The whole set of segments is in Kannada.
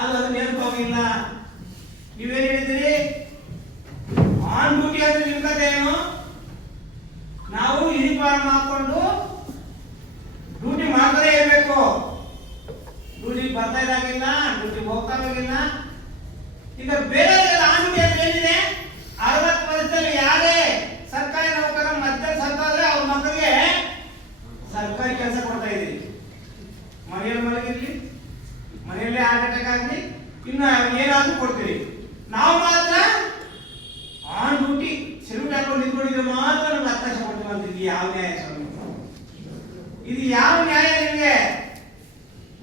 ಅದು ನೆನಪೋಗಿಲ್ಲ. ನೀವೇನು ಹೇಳಿದ್ರಿ? ಆನ್ ಡ್ಯೂಟಿ ಅಂದ್ರೆ ನಿಮ್ಮ ಕಥೆ ಏನು? ನಾವು ಯೂನಿಫಾರ್ಮ್ ಹಾಕೊಂಡು ಡ್ಯೂಟಿ ಮಾಡ್ತಾನೆ ಇರಬೇಕು. ಡ್ಯೂಟಿ ಬರ್ತಾ ಇದ್ದಾಗಿಲ್ಲ, ಡ್ಯೂಟಿ ಹೋಗ್ತಾ ಹೋಗಿಲ್ಲ. ಈಗ ಬೇರೆಯವರಿಗೆಲ್ಲ ಆನ್ ಡ್ಯೂಟಿ ಅಂದ್ರೆ ಏನಿದೆ? 60 ವರ್ಷದಲ್ಲಿ ಯಾರೇ ಸರ್ಕಾರಿ ನೌಕರ ಮಧ್ಯದಲ್ಲಿ ಸತ್ತಾದ್ರೆ ಅವ್ರ ಮಕ್ಕಳಿಗೆ ಸರ್ಕಾರಿ ಕೆಲಸ ಕೊಡ್ತಾ ಇದ್ದೀರಿ. ಮನೆಯಲ್ಲಿ ಮಲಗಿರ್ಲಿ, ಮನೆಯಲ್ಲೇ ಹಾರ್ಟ್ ಅಟ್ಯಾಕ್ ಆಗಲಿ, ಇನ್ನು ಏನಾದ್ರೂ ಕೊಡ್ತೀರಿ. ನಾವು ಮಾತ್ರ ಆನ್ ಡ್ಯೂಟಿ ಸೆಲ್ಯೂಟ್ ಹಾಕೊಂಡು ನಿಂತ್ಕೊಂಡಿದ್ರೆ ಮಾತ್ರ ನಮ್ಗೆ ಅವಕಾಶ ಕೊಡ್ತೀವಿ ಅಂತ. ಇದು ಯಾವ ನ್ಯಾಯ ಸ್ವಾಮಿ? ಇದು ಯಾವ ನ್ಯಾಯ ನಿಮಗೆ?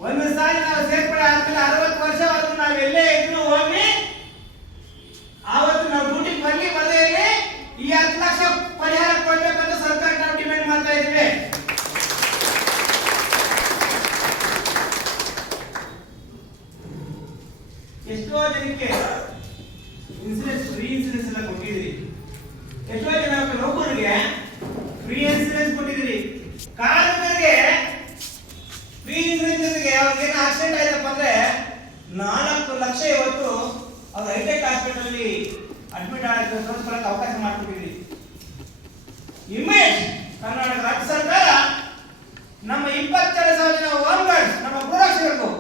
ಒಂದು ಸಾರಿ ನಾವು ಸೇರ್ಪಡೆ ಆದ್ಮೇಲೆ 60 ವರ್ಷವರೆಗೂ ನಾವು ಎಲ್ಲೇ ಇದ್ರು ಹೋಗಿ ಆವತ್ತು ನಾವು ಡ್ಯೂಟಿಗೆ ಬರ್ಲಿ ಬರದೇ ಇರಲಿ ಈ 10 ಲಕ್ಷ ಪರಿಹಾರ ಕೊಡ್ಬೇಕಂತ ಸರ್ಕಾರ ನಾವು ಡಿಮ್ಯಾಂಡ್ ಮಾಡ್ತಾ ಇದ್ದೀವಿ. ಎಷ್ಟೋ ಜನಕ್ಕೆ ಇನ್ಸೂರೆನ್ಸ್, ಫ್ರೀ ಇನ್ಸೂರೆನ್ಸ್ ಎಲ್ಲ ಕೊಟ್ಟಿದ್ದೀರಿ. ಎಷ್ಟೋ ಜನ ನೌಕರರಿಗೆ ಫ್ರೀ ಇನ್ಸೂರೆನ್ಸ್ ಕೊಟ್ಟಿದ್ದೀರಿ. ಕಾರ್ಮಿಕರಿಗೆ ಫ್ರೀ ಇನ್ಸೂರೆನ್ಸ್ ಜೊತೆಗೆ ಅವ್ರಿಗೇನು ಆಕ್ಸಿಡೆಂಟ್ ಆಯ್ತಪ್ಪ ಅಂದ್ರೆ 4 ಲಕ್ಷ ಇವತ್ತು ಅವ್ರು ಹೈಟೆಕ್ ಹಾಸ್ಪಿಟಲ್ ಅಲ್ಲಿ ಅಡ್ಮಿಟ್ ಆಗಿ ತೋರಿಸ್ಕೊಳ್ಳಕ್ಕೆ ಅವಕಾಶ ಮಾಡಿಕೊಟ್ಟಿದ್ದೀರಿ. ಇಮೇಜ್ ಕರ್ನಾಟಕ ರಾಜ್ಯ ಸರ್ಕಾರ ನಮ್ಮ 22,000 ಜನ ಹೋಮ್ ಗಾರ್ಡ್ಸ್, ನಮ್ಮ ಗೃಹರಕ್ಷಕರು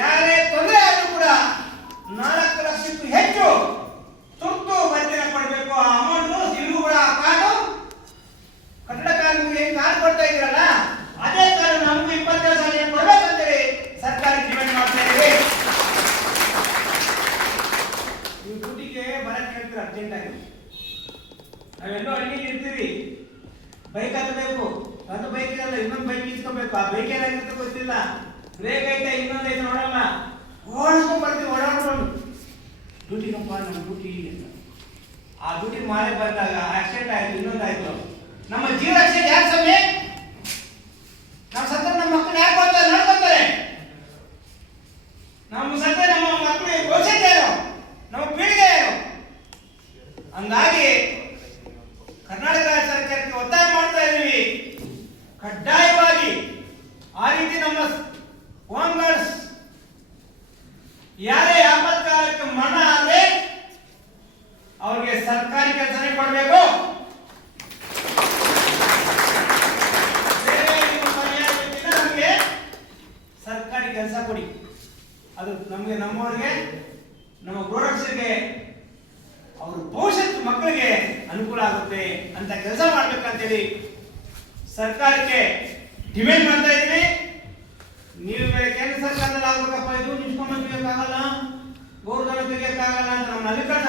ಯಾರೇ ತೊಂದರೆ ಆದರೂ ಕೂಡ 4 ಲಕ್ಷಕ್ಕೂ ಹೆಚ್ಚು ತುರ್ತು ಭತ್ಯೆನ ಕೊಡಬೇಕು. ಆ ಅಮೌಂಟ್ ಇಲ್ಲೂ ಕೂಡ ಕಾರ್ಡು ಕಟ್ಟಡ ಕಾರ್ಮಿಕರಿಗೆ ಏನು ಕಾರ್ಡ್ ಕೊಡ್ತಾ ಇದ್ದೀರಲ್ಲ ಅದೇ ಕಾರ್ಡ್ ನಮಗೂ 22,000 ಕೊಡಬೇಕಂತೇಳಿ ಸರ್ಕಾರಕ್ಕೆ ಡಿಮ್ಯಾಂಡ್ ಮಾಡ್ತಾ ಇದ್ದೀವಿ. ನೀವು ಡ್ಯೂಟಿಗೆ ಬರಕ್ಕೆ ಹೇಳ್ತೀರ ಅರ್ಜೆಂಟ್ ಆಗಿ. ನಾವೆಲ್ಲೋ ಹಳ್ಳಿಲಿ ಇರ್ತೀವಿ, ಬೈಕ್ ಹತ್ತಬೇಕು, ಒಂದು ಬೈಕ್ ಇರಲ್ಲ, ಇನ್ನೊಂದು ಬೈಕ್ ಇಸ್ಕೋಬೇಕು. ಆ ಬೈಕ್ ಏನಾಗಿರುತ್ತೆ ಗೊತ್ತಿಲ್ಲ, ಬ್ರೇಕ್ ಐತೆ ಇನ್ನೊಂದು ಐತೆ ನೋಡಲ್ಲ, ಓಡಿಸ್ಕೊಂಡು ಬರ್ತೀವಿ ಓಡಾಡ್ಕೊಂಡು. ಡ್ಯೂಟಿ ನಮ್ಮ ಡ್ಯೂಟಿ ಅಂತ ಆ ಡ್ಯೂಟಿ ಮಾಡಿ ಬಂದಾಗ ಆಕ್ಸಿಡೆಂಟ್ ಆಯ್ತು, ಇನ್ನೊಂದಾಯ್ತು. ನಮ್ಮ ಜೀವ ರಕ್ಷಣೆ ಯಾಕೆ ಸಮಯ? ನಾವು ಸತ್ತ ನಮ್ಮ ಮಕ್ಕಳು ಯಾಕೆ ಬರ್ತಾರೆ ನೋಡ್ಕೊತಾರೆ? ನಮ್ಮ ಸತ್ತ ನಮ್ಮ ಮಕ್ಕಳಿಗೆ ಭವಿಷ್ಯತ್ತೇನು, ನಮ್ಮ ಪೀಳಿಗೆ ಏನು? ಹಂಗಾಗಿ ಕರ್ನಾಟಕ ರಾಜ್ಯ ಸರ್ಕಾರಕ್ಕೆ ಒತ್ತಾಯ ಮಾಡ್ತಾ ಇದ್ದೀವಿ, ಕಡ್ಡಾಯವಾಗಿ ಆ ರೀತಿ ನಮ್ಮ ಹೋಮ್ ಗಾರ್ಡ್ಸ್ ಯಾರೇ ಆಪತ್ಕಾಲಕ್ಕೆ ಮರಣ ಆದ್ರೆ ಅವ್ರಿಗೆ ಸರ್ಕಾರಿ ಕೆಲಸನೇ ಕೊಡಬೇಕು. ನಮಗೆ ಸರ್ಕಾರಿ ಕೆಲಸ ಕೊಡಿ. ಅದು ನಮಗೆ, ನಮ್ಮವ್ರಿಗೆ, ನಮ್ಮ ಗೃಹರಕ್ಷಕರಿಗೆ, ಅವ್ರ ಭವಿಷ್ಯತ್ ಮಕ್ಕಳಿಗೆ ಅನುಕೂಲ ಆಗುತ್ತೆ ಅಂತ ಕೆಲಸ ಮಾಡ್ಬೇಕಂತೇಳಿ ಸರ್ಕಾರಕ್ಕೆ ಡಿಮ್ಯಾಂಡ್ ಮಾಡ್ತಾ ಇದ್ದೀವಿ. ನೀವು ಕೇಂದ್ರ ಸರ್ಕಾರದಲ್ಲಿ ಆಗ್ಬೇಕಪ್ಪ, ಇದು ನಿಷ್ಕೊಂಬ ತೆಗಿಯಕ್ಕಾಗಲ್ಲ, ಗೋರ್ಧನ ತೆಗಿಯಕ್ಕಾಗಲ್ಲ ಅಂತ ನಮ್ಮ ನಲ್ಲಿಕಟ್ಟ